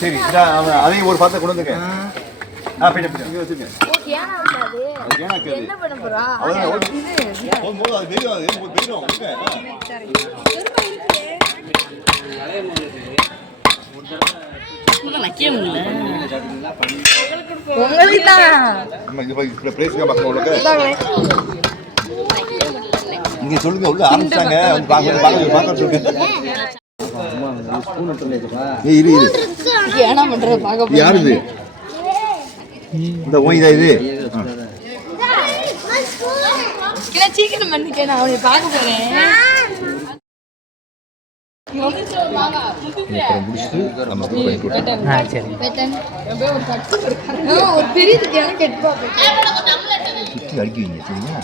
சரி அதையும் ஒரு பார்த்து கொண்டு வந்துங்க. நீங்க சொல்லுங்க உள்ள ஆரம்பிச்சாங்க யாரு இந்த ஓய்தா இது சீக்கிரம் பண்ணிக்க நான் அவனை பார்க்க போறேன். ஒரு பெரிய அடிக்குவீங்க சரியா?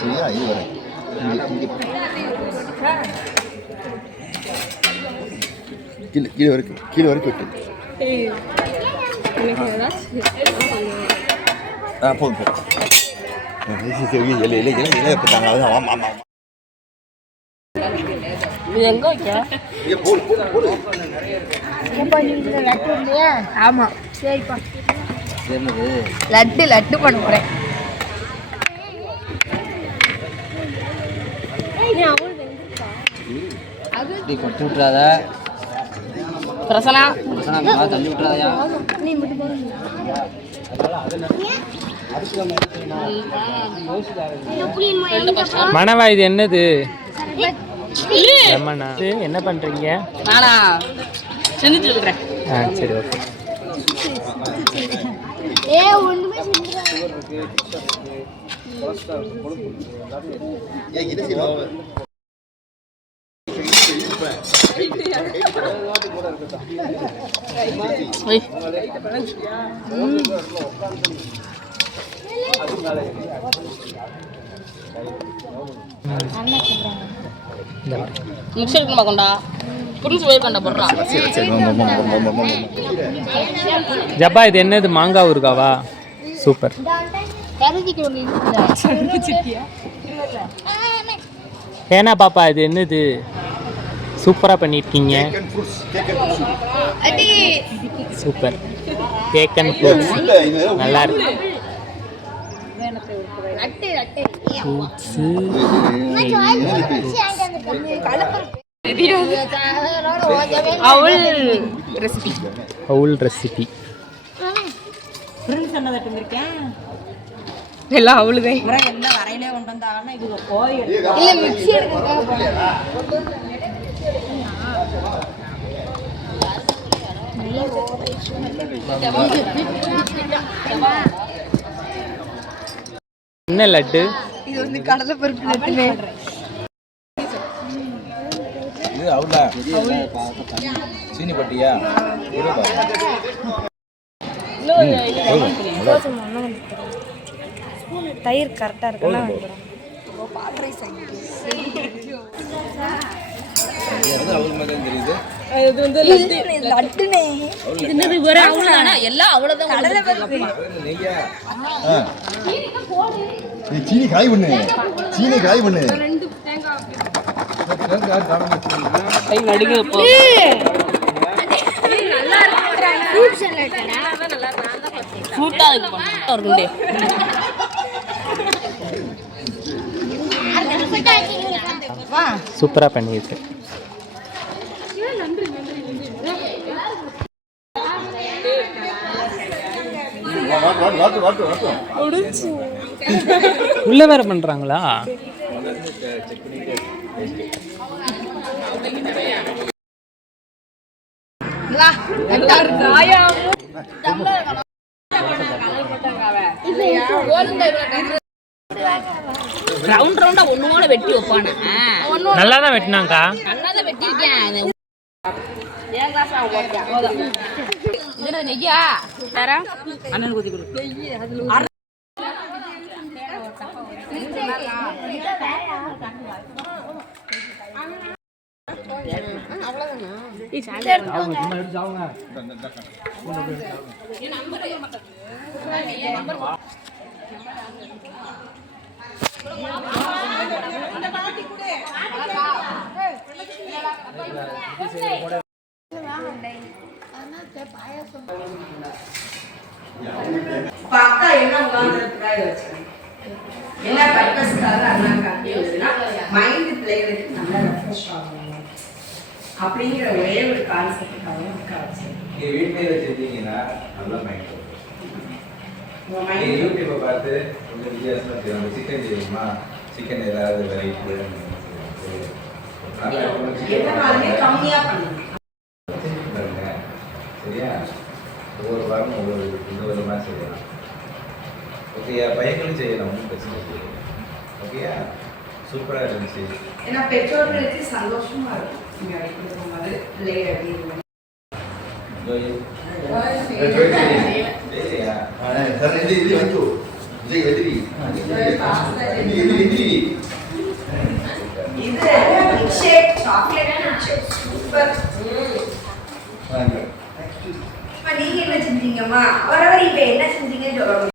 சரியா இது வரேன் கீழே வரைக்கும் விட்டு போதும் ஆமா சரிப்பா லட்டு லட்டு பண்ண போறேன். கொட்டி விட்டுறாத பிரசனா தள்ளி விட்டுறாதயா. மனவா இது என்னது? என்ன பண்றீங்க? நானா செஞ்சுட்டு இருக்கிறேன். சரி ஓகே. மிக்சருக்கு கொண்டா புரிஞ்சு போய் கொண்டா போடுறான். ஜப்பா இது என்னது? மாங்காய் ஊறுகாவா? சூப்பர். ஏன்னா பாப்பா இது என்னது? சூப்பரா பண்ணிருக்கீங்க. சூப்பர். கேக்கன் ஃப்ரூட்ஸ் நல்லா இருக்கு. அவுல் ரெசிபி எல்லாம் அவ்வளவுதான். எல்லாம் வரையிலே கொண்டு வந்தாங்கன்னா இது கோயில் இல்ல மிக்ஸி எடுக்கிறதுக்காக என்ன லட்டு? இது வந்து கடலை பருப்பு லட்டுமே. இது அவுலா சீனி பட்டியா? தயிர் கரெக்டாக இருக்குன்னா சீனி காய் பண்ணு, சீனி காய் பண்ணு. சூப்பரா பண்ணிருக்கு. உள்ள வேற பண்றாங்களா? ரவுண்ட் ரவுண்டா ஒண்ணோட வெட்டி வைப்பானே. நல்லா தான் வெட்டினாங்கக்கா. நல்லா தான் வெட்டிருக்கேன். ஏன் கிளாஸ் ஆகும் இது நெய்யா வேற அண்ணன் ஊத்தி கொடு. அக்கா என்ன உட்காந்துருக்கா வச்சேன் என்ன பர்பஸ்க்காக அண்ணாக்காண்டி எழுதுனா மைண்ட் பிள்ளைகளுக்கு நல்லா ரெஃப்ரெஷ் ஆகும் அப்படிங்கிற ஒரே ஒரு கான்செப்டுக்காக அக்கா வச்சேன். வீட்டிலே வச்சிருந்தீங்கன்னா நல்லா மைண்ட் யூடியூப்பை பார்த்து கொஞ்சம் வித்தியாசமாக செய்வாங்க. சிக்கன் செய்யுமா, சிக்கன் ஏதாவது வெரைட்டி எதனாலுமே கம்மியா பண்ணுங்க. சரியா? ஒவ்வொரு வாரமும் ஒவ்வொரு இந்த விதமாக செய்யலாம். ஓகேயா? பையங்களும் செய்யலாம், ஒன்றும் பிரச்சனை இல்லை. ஓகேயா? சூப்பராக இருந்துச்சு. ஏன்னா பெற்றோர்களுக்கு சந்தோஷமா இருக்கும் இங்க வைக்கும் போது பிள்ளைகள் எப்படி இருக்கும். இது மில்க்ஷேக், சாக்லேட் மில்க்ஷேக் சூப்பர். இப்ப நீங்க என்ன செஞ்சீங்கம்மா? அவரவர் இப்ப என்ன செஞ்சீங்கன்னு சொல்ல